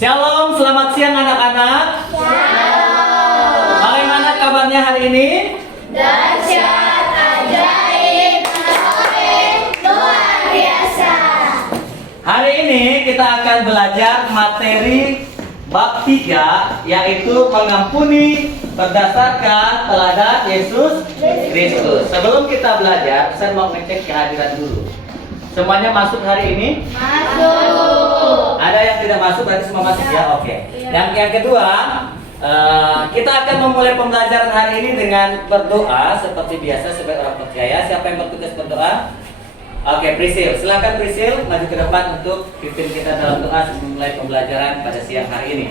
Shalom, selamat siang anak-anak. Shalom. Bagaimana kabarnya hari ini? Dahsyat, ajaib, menarik, luar biasa. Hari ini kita akan belajar materi bab 3, yaitu mengampuni berdasarkan teladan Yesus Kristus. Sebelum kita belajar, saya mau ngecek kehadiran dulu. Semuanya masuk hari ini? Masuk. Ada yang tidak masuk, berarti semua masuk ya? Oke. Yang kedua, kita akan memulai pembelajaran hari ini dengan berdoa seperti biasa sebagai orang percaya. Siapa yang bertugas berdoa? Oke, Prisil. Silakan Prisil maju ke depan untuk pimpin kita dalam doa sebelum mulai pembelajaran pada siang hari ini.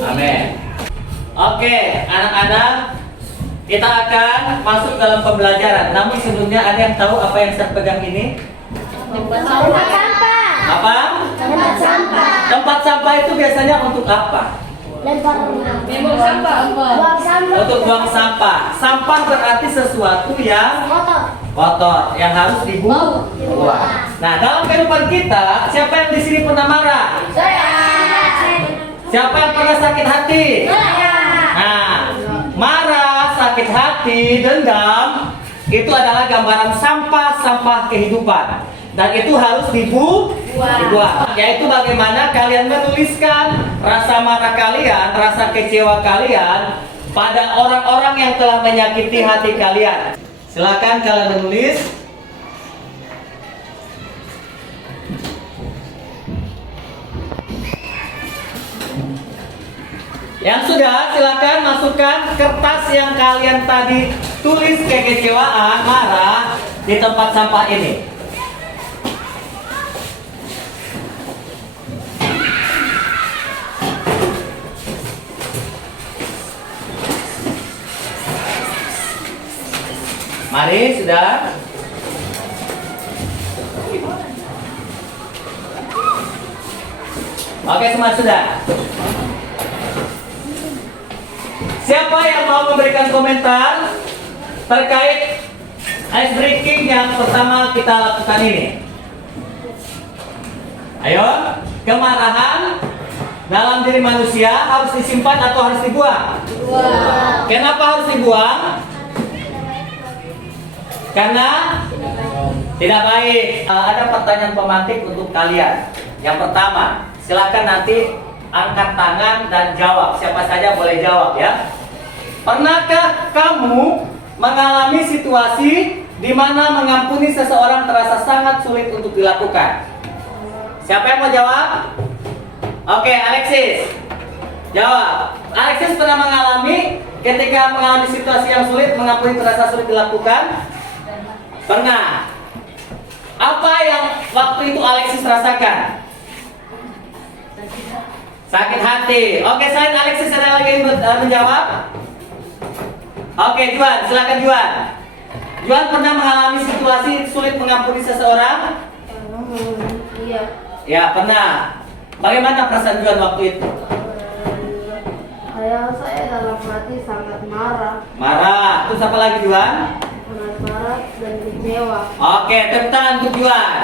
Amin. Oke, anak-anak, kita akan masuk dalam pembelajaran. Namun sebelumnya ada yang tahu apa yang saya pegang ini? Tempat sampah. Apa? Tempat sampah. Tempat sampah itu biasanya untuk apa? Lempar memang sampah. Buang sampah. Untuk buang sampah. Sampah berarti sesuatu yang kotor, yang harus dibuang. Nah, dalam kehidupan kita, siapa yang di sini pernah marah? Saya. Siapa yang pernah sakit hati? Saya. Nah, marah, sakit hati, dendam itu adalah gambaran sampah-sampah kehidupan. Dan itu harus dibuang. Yaitu bagaimana kalian menuliskan rasa marah kalian, rasa kecewa kalian pada orang-orang yang telah menyakiti hati kalian. Silakan kalian menulis. Yang sudah, silakan masukkan kertas yang kalian tadi tulis kekecewaan, marah di tempat sampah ini. Mari, sudah. Oke, semua sudah. Siapa yang mau memberikan komentar terkait ice breaking yang pertama kita lakukan ini? Ayo, kemarahan dalam diri manusia harus disimpan atau harus dibuang? Kenapa harus dibuang? Karena tidak baik. Ada pertanyaan pemantik untuk kalian. Yang pertama, silakan nanti angkat tangan dan jawab. Siapa saja boleh jawab ya. Pernahkah kamu mengalami situasi di mana mengampuni seseorang terasa sangat sulit untuk dilakukan? Siapa yang mau jawab? Oke, Alexis. Jawab. Alexis pernah mengalami ketika mengalami situasi yang sulit, mengampuni terasa sulit dilakukan? Pernah. Apa yang waktu itu Alexis rasakan? Sakit hati. Oke, selain Alexis ada lagi yang menjawab? Oke, Juan, silakan Juan. Juan pernah mengalami situasi sulit mengampuni seseorang? Iya. Ya, pernah. Bagaimana perasaan Juan waktu itu? Saya dalam hati sangat marah. Marah. Terus apa lagi Juan? Sangat marah dan kecewa. Oke, tepuk tangan untuk Juan.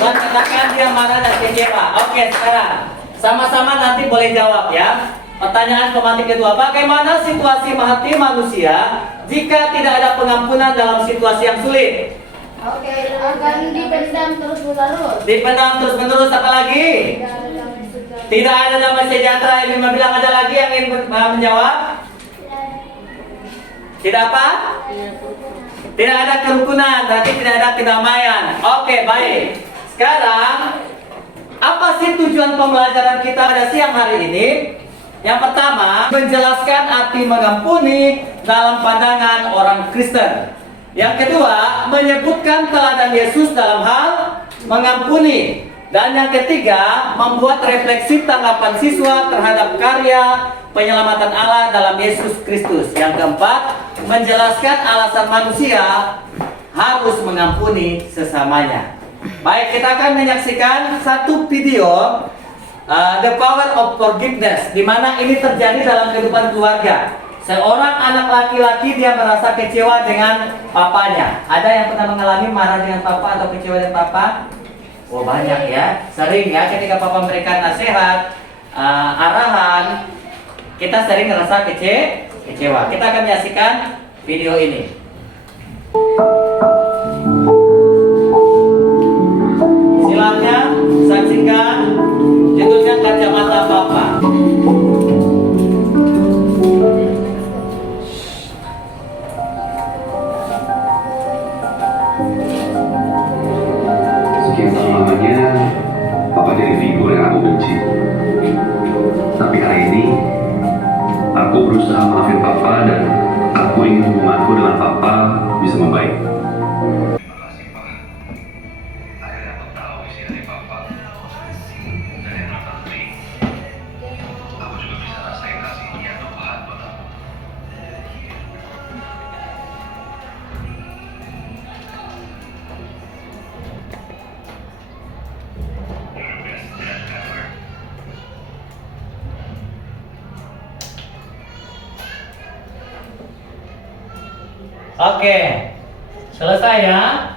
Juan katakan dia marah dan kecewa. Oke, sekarang sama-sama nanti boleh jawab ya. Pertanyaan pemantik kedua, bagaimana situasi hati manusia jika tidak ada pengampunan dalam situasi yang sulit? Oke, akan dipendam terus-menerus. Dipendam terus-menerus, apa lagi? Tidak ada damai sejahtera. Ini bilang ada lagi yang ingin menjawab? Tidak apa? Tidak ada kerukunan, berarti tidak ada kedamaian. Oke, baik. Sekarang, apa sih tujuan pembelajaran kita pada siang hari ini? Yang pertama, menjelaskan arti mengampuni dalam pandangan orang Kristen. Yang kedua, menyebutkan teladan Yesus dalam hal mengampuni. Dan yang ketiga, membuat refleksi tanggapan siswa terhadap karya penyelamatan Allah dalam Yesus Kristus. Yang keempat, menjelaskan alasan manusia harus mengampuni sesamanya. Baik, kita akan menyaksikan satu video the power of forgiveness, di mana ini terjadi dalam kehidupan keluarga. Seorang anak laki-laki dia merasa kecewa dengan papanya. Ada yang pernah mengalami marah dengan papa atau kecewa dengan papa? Oh banyak ya, sering ya ketika papa memberikan nasihat, arahan, kita sering merasa kecewa. Kita akan menyaksikan video ini. Silakan saksikan judulnya Kacamata Papa. Sekian lamanya Papa jadi figur yang aku benci. Tapi hari ini aku berusaha maafin Papa dan aku ingin hubunganku dengan Papa bisa membaik. Terima kasih Pak. Akhirnya aku tahu isi hati Papa. Dan yang terpenting, aku juga bisa rasain kasihnya Tuhan buat aku. You're the best dad ever. Oke, selesai ya.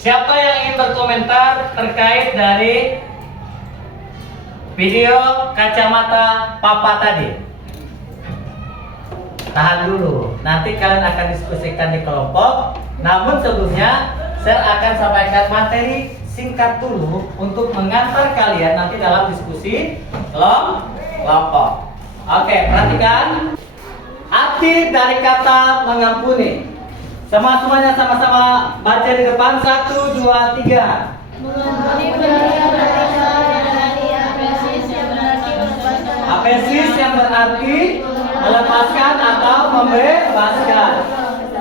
Siapa yang ingin berkomentar terkait dari video kacamata papa tadi? Tahan dulu, nanti kalian akan diskusikan di kelompok. Namun sebelumnya, saya akan sampaikan materi singkat dulu untuk mengantar kalian nanti dalam diskusi kelompok. Oke, perhatikan arti dari kata mengampuni. Semuanya sama-sama baca di depan. 1, 2, 3. Mengampuni berarti Apesis yang berarti melepaskan atau membebaskan.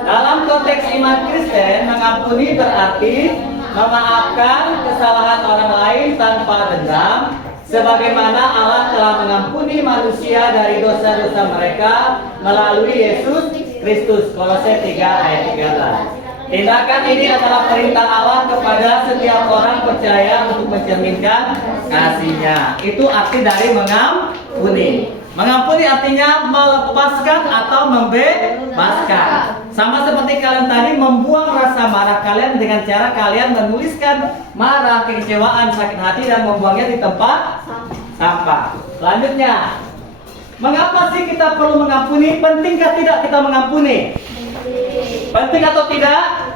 Dalam konteks iman Kristen, mengampuni berarti memaafkan kesalahan orang lain tanpa dendam, sebagaimana Allah telah mengampuni manusia dari dosa-dosa mereka melalui Yesus Kristus. Kolose 3 ayat 13. Tindakan ini adalah perintah Allah kepada setiap orang percaya untuk mencerminkan kasih-Nya. Itu arti dari mengampuni. Mengampuni artinya melepaskan atau membebaskan. Sama seperti kalian tadi membuang rasa marah kalian dengan cara kalian menuliskan marah, kekecewaan, sakit hati dan membuangnya di tempat sampah. Selanjutnya, mengapa sih kita perlu mengampuni? Pentingkah tidak kita mengampuni? Penting atau tidak?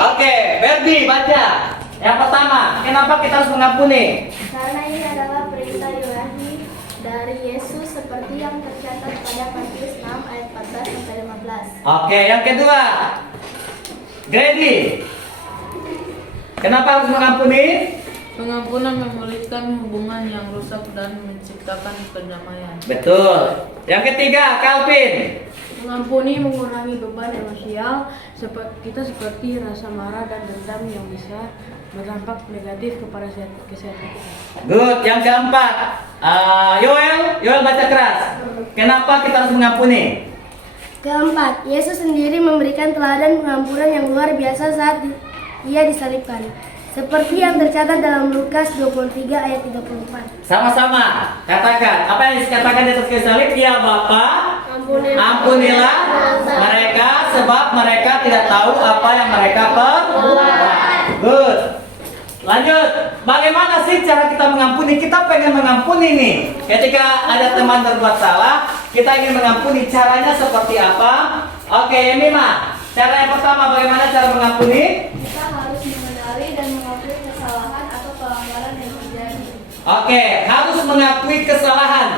Oke, Berbi baca. Yang pertama, kenapa kita harus mengampuni? Karena ini adalah perintah ilahi dari Yesus seperti yang tercatat pada Matius 6 ayat 14 sampai 15. Oke, yang kedua, Grady, kenapa harus mengampuni? Pengampunan memulihkan hubungan yang rusak dan menciptakan kedamaian. Betul. Yang ketiga, Calvin. mengampuni mengurangi beban emosial kita seperti rasa marah dan dendam yang bisa berdampak negatif kepada kesehatan kita. Good. Yang keempat, Yoel baca keras. Kenapa kita harus mengampuni? Keempat, Yesus sendiri memberikan teladan pengampunan yang luar biasa saat Ia disalibkan. Seperti yang tercatat dalam Lukas 23 ayat 34. Sama-sama katakan apa yang dikatakan di atas kayu salib. Ya Bapa, ampunilah mereka sebab mereka tidak tahu apa yang mereka perbuat. Good. Lanjut. Bagaimana sih cara kita mengampuni? Kita pengen mengampuni nih. Ketika ada teman berbuat salah, kita ingin mengampuni. Caranya seperti apa? Oke, Mima. Cara yang pertama, bagaimana cara mengampuni? Kita harus mengenali dan mengakui kesalahan atau pelanggaran yang terjadi. Oke, harus mengakui kesalahan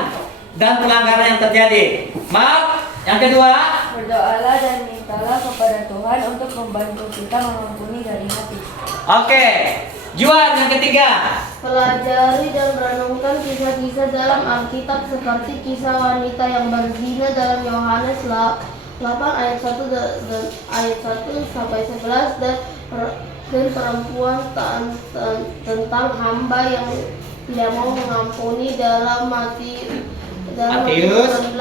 dan pelanggaran yang terjadi. Mark, yang kedua, Berdoalah dan mintalah kepada Tuhan untuk membantu kita mengampuni dari hati. oke. Juan, yang ketiga. Pelajari dan renungkan kisah-kisah dalam Alkitab seperti kisah wanita yang berzina dalam Yohanes 8 ayat 1 sampai 11 dan perempuan tentang hamba yang tidak mau mengampuni dalam Matius 19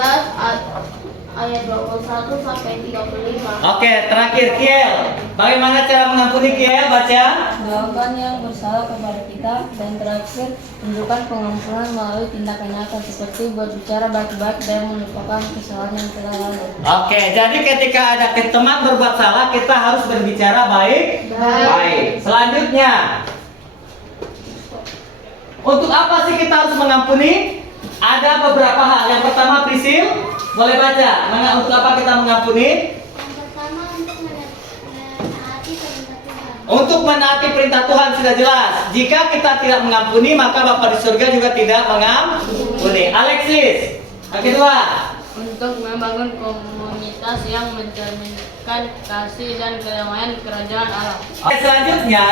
ayat 21 sampai 35. Oke, terakhir Kiel. Bagaimana cara mengampuni Kiel? Baca. Doakan yang bersalah kepada kita, dan terakhir tunjukkan pengampunan melalui tindakan nyata seperti berbicara baik-baik dan melupakan kesalahan yang telah lalu. Oke, jadi ketika ada teman berbuat salah, kita harus berbicara baik. Baik. Selanjutnya, untuk apa sih kita harus mengampuni? Ada beberapa hal. Yang pertama, Prisil, boleh baca. Untuk apa kita mengampuni? Yang pertama untuk menaati perintah Tuhan. Untuk menaati perintah Tuhan sudah jelas. Jika kita tidak mengampuni, maka Bapa di surga juga tidak mengampuni. Alexis, yang kedua. Untuk membangun komunitas yang mencerminkan kasih dan kedamaian kerajaan Allah. Oke, selanjutnya,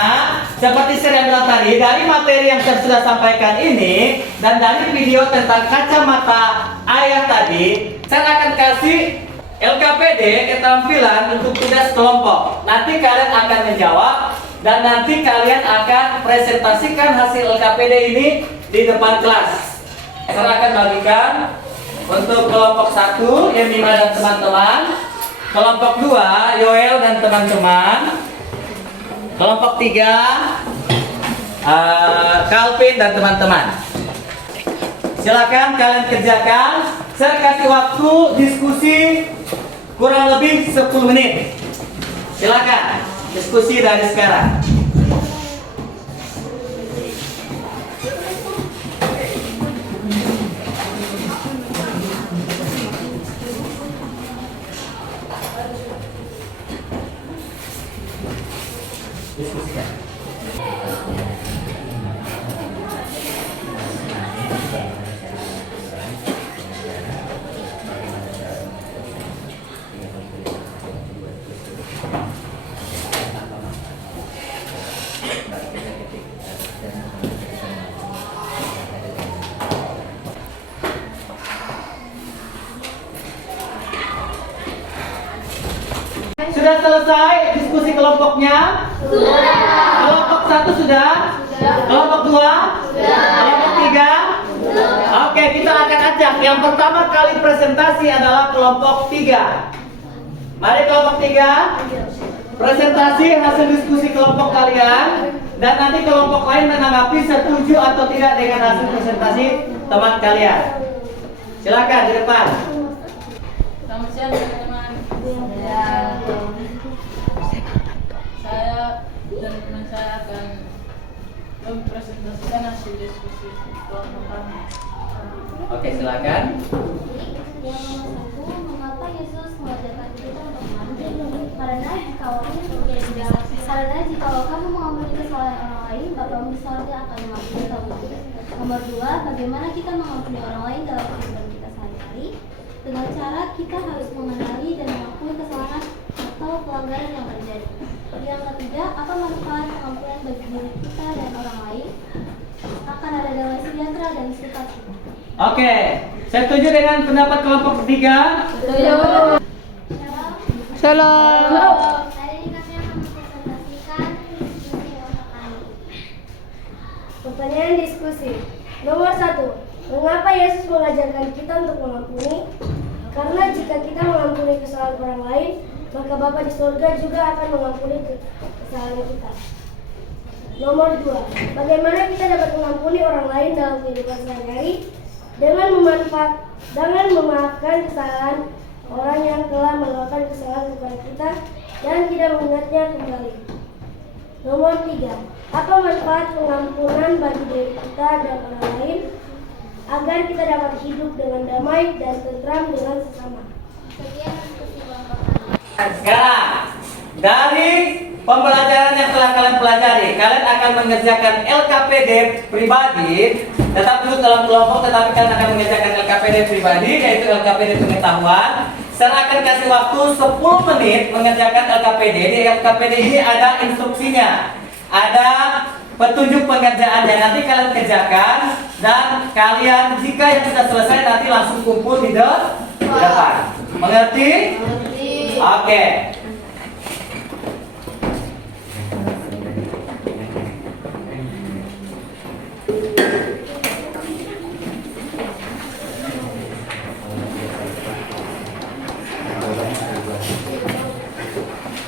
seperti saya bilang tadi, dari materi yang saya sudah sampaikan ini dan dari video tentang kacamata ayah tadi, saya akan kasih LKPD keterampilan untuk tugas kelompok. Nanti kalian akan menjawab dan nanti kalian akan presentasikan hasil LKPD ini di depan kelas. Saya akan bagikan untuk kelompok 1, Yemima dan teman-teman. Kelompok 2, Yoel dan teman-teman. Kelompok 3, Calvin dan teman-teman. Silakan kalian kerjakan. Saya kasih waktu diskusi kurang lebih 10 menit. Silakan diskusi dari sekarang. Sudah selesai diskusi kelompoknya? Sudah. Kelompok 1 sudah? Kelompok 2? Kelompok 3? Oke, kita akan ajak. Yang pertama kali presentasi adalah kelompok 3. Mari kelompok 3. Presentasi hasil diskusi kelompok kalian. Dan nanti kelompok lain menanggapi setuju atau tidak dengan hasil presentasi teman kalian. Silakan di depan. Selamat siang teman-teman. Saya dan teman saya akan mempresentasikan hasil diskusi kelompok kami. Oke, silakan. Yang nomor 1, mengapa Yesus mengajarkan kita untuk mengampuni? Karena jika kamu mengampuni kesalahan orang lain, Bapamu di sorga akan mengampuni kamu juga. Nomor 2, bagaimana kita mengampuni orang lain dalam kehidupan kita sehari-hari? Dengan cara kita harus mengenali dan mengakui kesalahan atau pelanggaran yang terjadi. Yang ketiga, apa manfaat pengampunan bagi diri kita dan orang lain? Akan ada damai sejahtera dan sukacita. Oke, saya setuju dengan pendapat kelompok 3. Salam. Hari ini kami akan mempresentasikan diskusi kelompok kami. Pertanyaan diskusi. Nomor 1. Mengapa Yesus mengajarkan kita untuk mengampuni? Karena jika kita mengampuni kesalahan orang lain, maka Bapa di surga juga akan mengampuni kesalahan kita. Nomor 2. Bagaimana kita dapat mengampuni orang lain dalam kehidupan sehari-hari? Dengan memaafkan kesalahan orang yang telah melakukan kesalahan kepada kita dan tidak mengingatnya kembali. Nomor 3. Apa manfaat pengampunan bagi diri kita dan orang lain? Agar kita dapat hidup dengan damai dan tentram dengan sesama. Sekian diskusi kelompok kami. Sekarang, dari pembelajaran yang telah kalian pelajari, kalian akan mengerjakan LKPD pribadi. Tetap duduk dalam kelompok, tetapi kalian akan mengerjakan LKPD pribadi, yaitu LKPD pengetahuan. Saya akan kasih waktu 10 menit mengerjakan LKPD. Di LKPD ini ada instruksinya, ada petunjuk pengerjaannya. Nanti kalian kerjakan dan kalian jika yang sudah selesai nanti langsung kumpul di depan. Mengerti? Oke.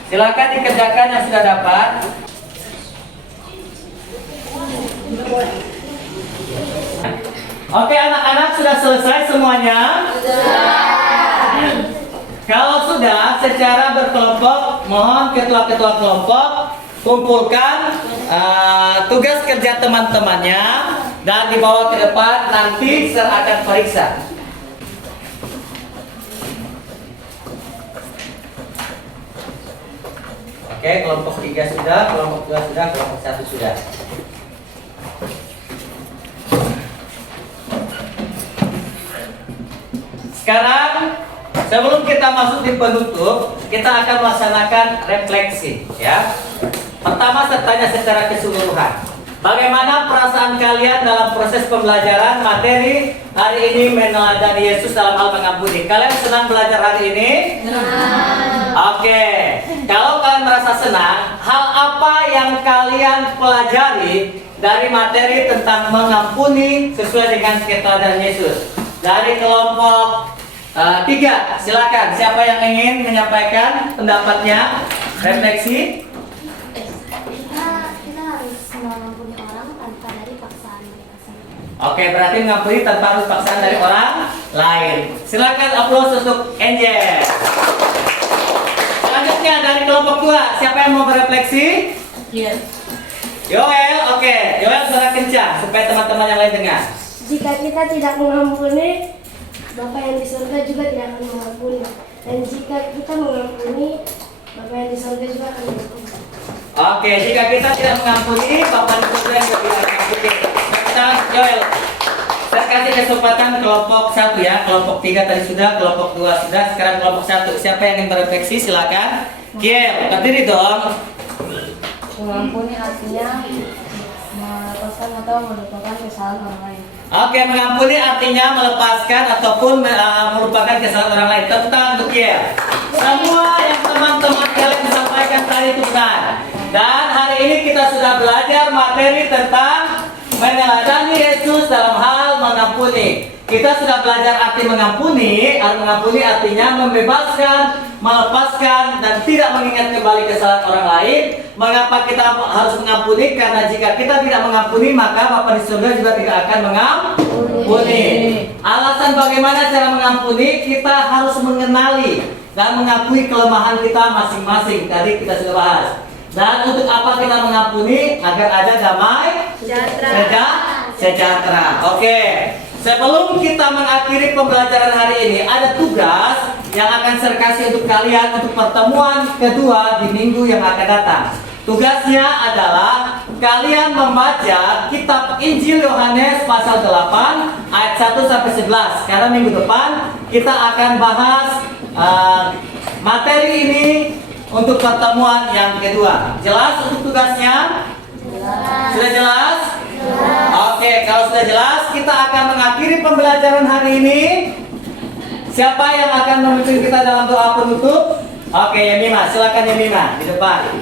Silakan dikerjakan yang sudah dapat. Oke, anak-anak sudah selesai semuanya? Kalau sudah, secara berkelompok, mohon ketua-ketua kelompok kumpulkan tugas kerja teman-temannya dan dibawa ke depan, nanti Sir akan periksa. Oke, kelompok 3 sudah, kelompok 2 sudah, kelompok 1 sudah. Sekarang, sebelum kita masuk di penutup, kita akan melaksanakan refleksi, ya. Pertama, saya tanya secara keseluruhan. Bagaimana perasaan kalian dalam proses pembelajaran materi hari ini meneladani Yesus dalam hal mengampuni? Kalian senang belajar hari ini? Oke. Kalau kalian merasa senang, hal apa yang kalian pelajari dari materi tentang mengampuni sesuai dengan keteladanan Yesus? Dari kelompok 3, silakan. Siapa yang ingin menyampaikan pendapatnya? Refleksi. Kita harus mengampuni orang tanpa dari paksaan mereka sendiri. Oke, berarti mengampuni tanpa harus paksaan dari orang lain. Silakan aplaus untuk Angel. Selanjutnya dari kelompok 2, siapa yang mau berefleksi? Yoel, oke. Yoel suara kencang supaya teman-teman yang lain dengar. Jika kita tidak mengampuni, Bapa yang di surga juga tidak akan mengampuni. Dan jika kita mengampuni, Bapa yang di surga juga akan mengampuni. Oke, jika kita tidak mengampuni, Bapa di surga yang tidak akan mengampuni. Sekarang Yoel, saya kasih kesempatan kelompok 1 ya. Kelompok 3 tadi sudah, kelompok 2 sudah, sekarang kelompok 1. Siapa yang ingin berefleksi silakan. Kiel, berdiri dong. Mengampuni artinya melepaskan atau melupakan kesalahan orang lain. Oke, mengampuni artinya melepaskan ataupun melupakan kesalahan orang lain. Tepuk tangan untuk Kiel. Semua yang teman-teman kalian sampaikan tadi itu benar. Dan hari ini kita sudah belajar materi tentang meneladani Yesus dalam hal mengampuni. Kita sudah belajar arti mengampuni. Mengampuni artinya membebaskan, melepaskan, dan tidak mengingat kembali kesalahan orang lain. Mengapa kita harus mengampuni? Karena jika kita tidak mengampuni, maka Bapa di surga juga tidak akan mengampuni. Alasan bagaimana cara mengampuni? Kita harus mengenali dan mengakui kelemahan kita masing-masing. Tadi kita sudah bahas. Dan untuk apa kita mengampuni? Agar ada damai sejahtera. Oke. Sebelum kita mengakhiri pembelajaran hari ini, ada tugas yang akan saya kasih untuk kalian untuk pertemuan kedua di minggu yang akan datang. Tugasnya adalah kalian membaca kitab Injil Yohanes pasal 8 ayat 1 sampai 11. Karena minggu depan kita akan bahas materi ini untuk pertemuan yang kedua. Jelas untuk tugasnya? Sudah jelas? Oke, kalau sudah jelas, kita akan mengakhiri pembelajaran hari ini. Siapa yang akan memimpin kita dalam doa penutup? Oke, Yemima, silakan Yemima di depan.